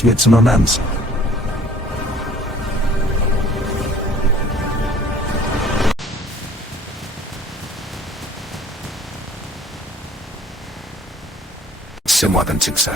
Switzerlands. C'est moi d'un succès.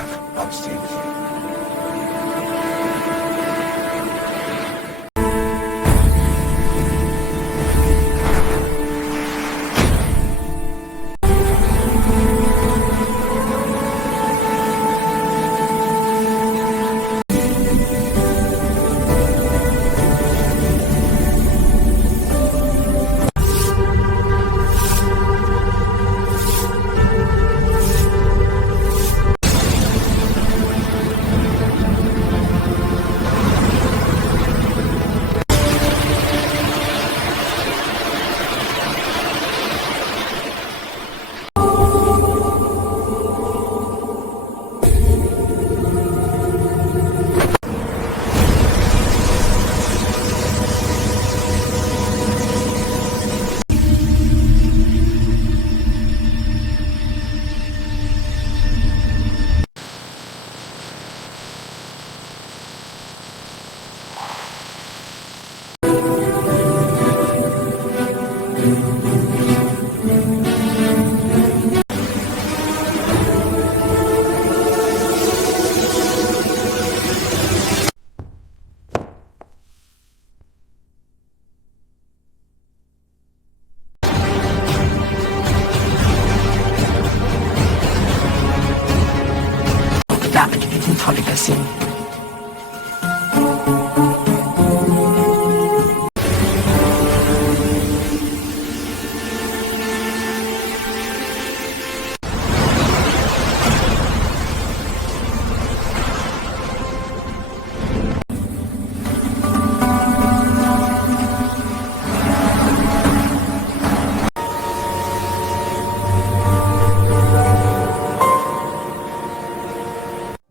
Damit wird eine tolle Version.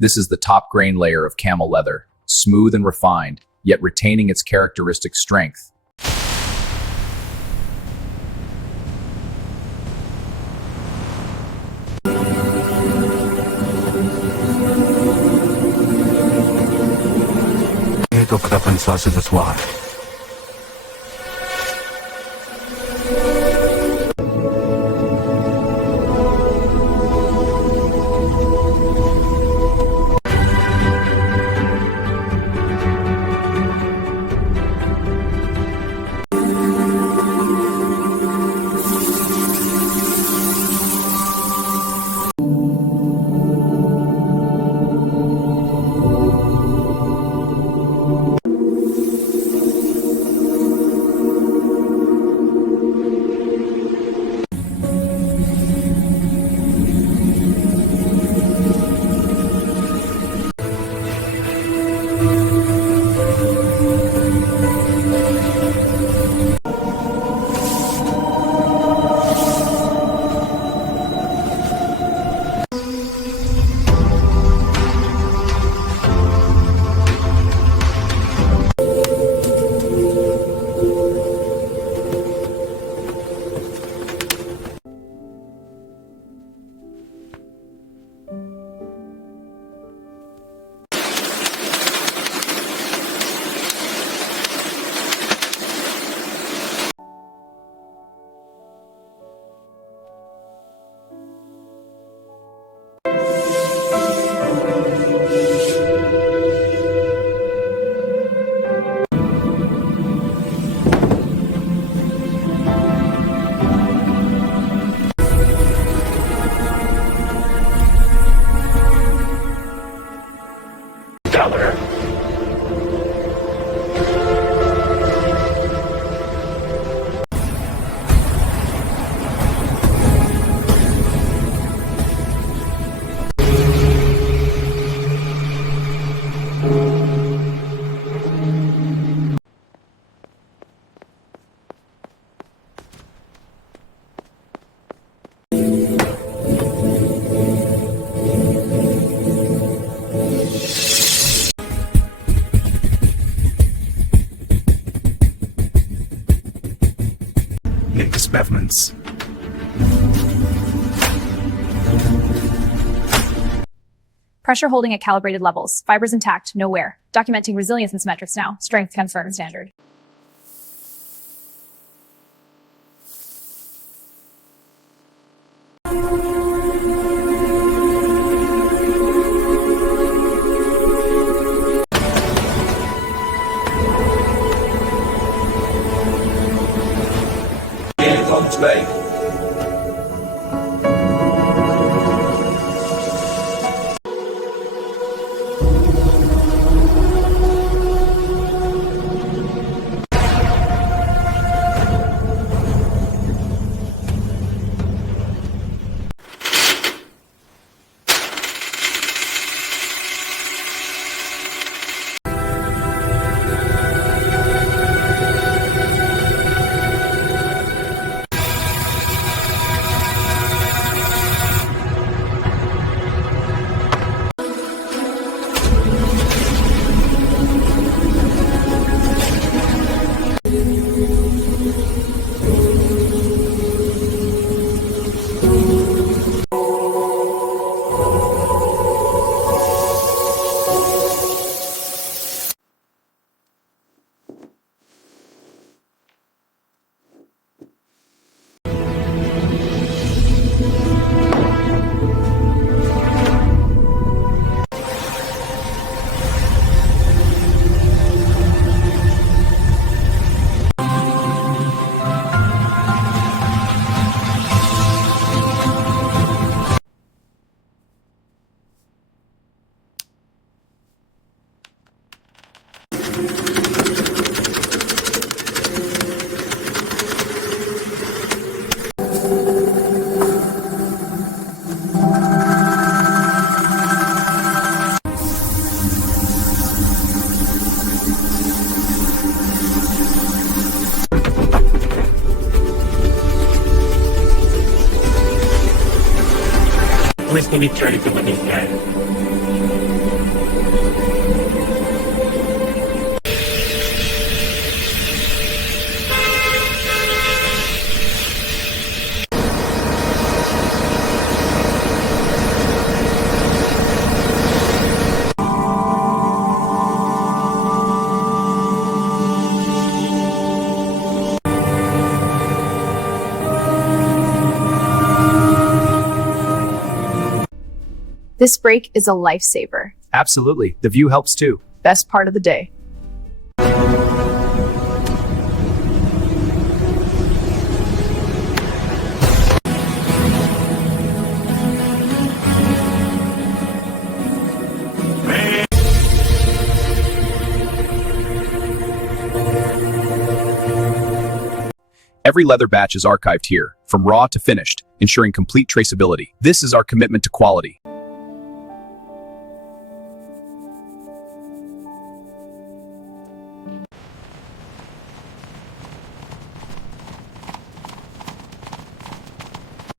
This is the top grain layer of camel leather, smooth and refined, yet retaining its characteristic strength. Et donc la princesse ce soir. Pressure holding at calibrated levels. Fibers intact, no wear. Documenting resilience and symmetrics now. Strength confirmed standard. Get on its way. Who's going to be turning to these guys? This break is a lifesaver. Absolutely. The view helps too. Best part of the day. Every leather batch is archived here, from raw to finished, ensuring complete traceability. This is our commitment to quality.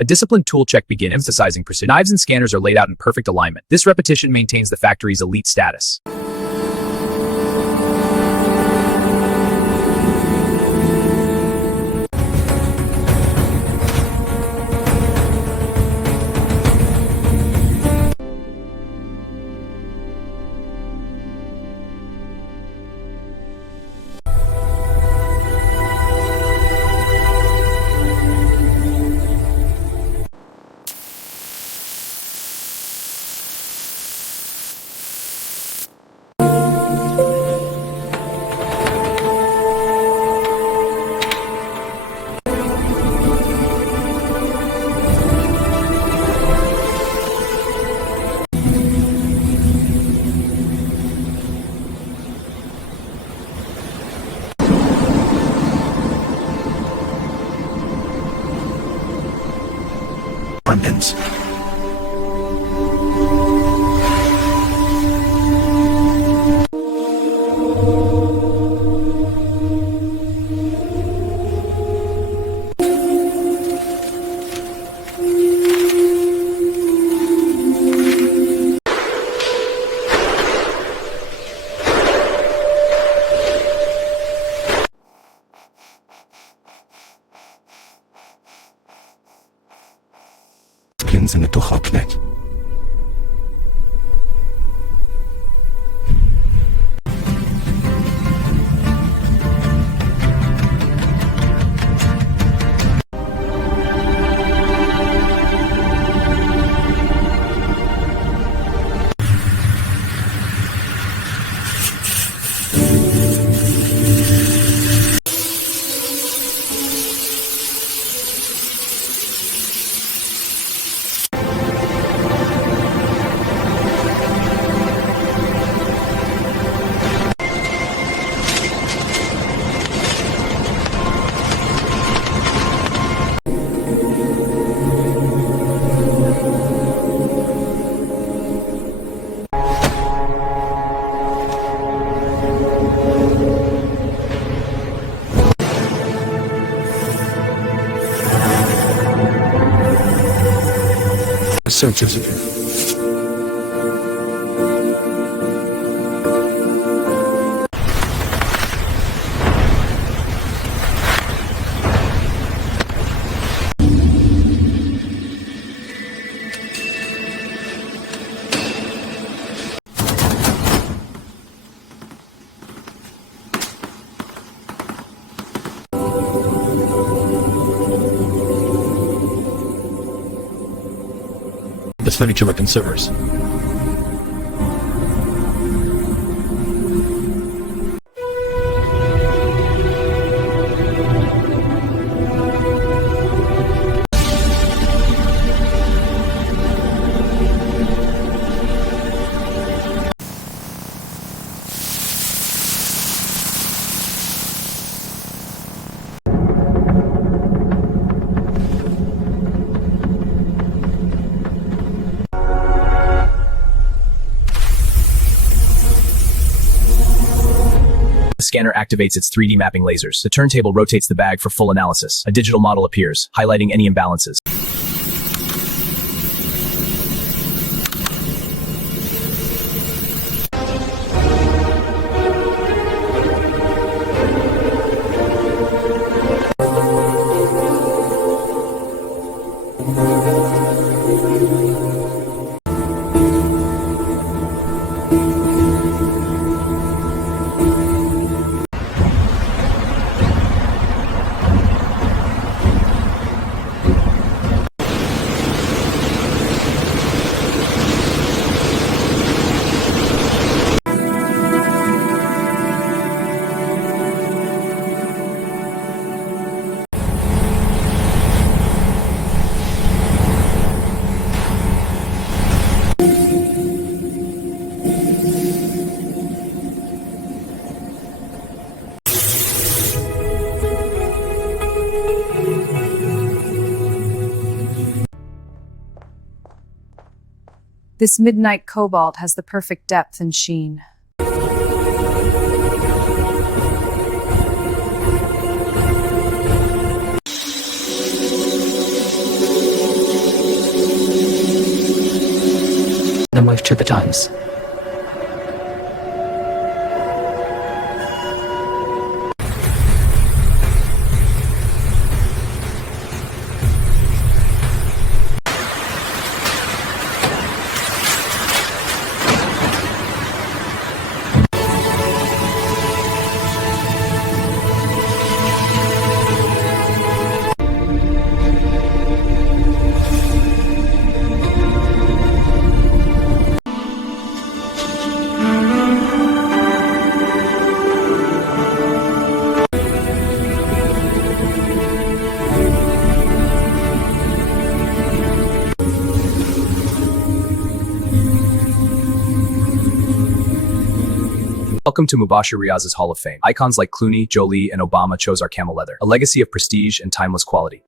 A disciplined tool check begins, emphasizing precision. Knives and scanners are laid out in perfect alignment. This repetition maintains the factory's elite status. Abundance. Skins in the Tuchopnet. searches again. The furniture with consumers. The scanner activates its 3D mapping lasers. The turntable rotates the bag for full analysis. A digital model appears, highlighting any imbalances. This midnight cobalt has the perfect depth and sheen. Then move to the times. Welcome to Mubashir Riaz's Hall of Fame. Icons like Clooney, Jolie, and Obama chose our camel leather, a legacy of prestige and timeless quality.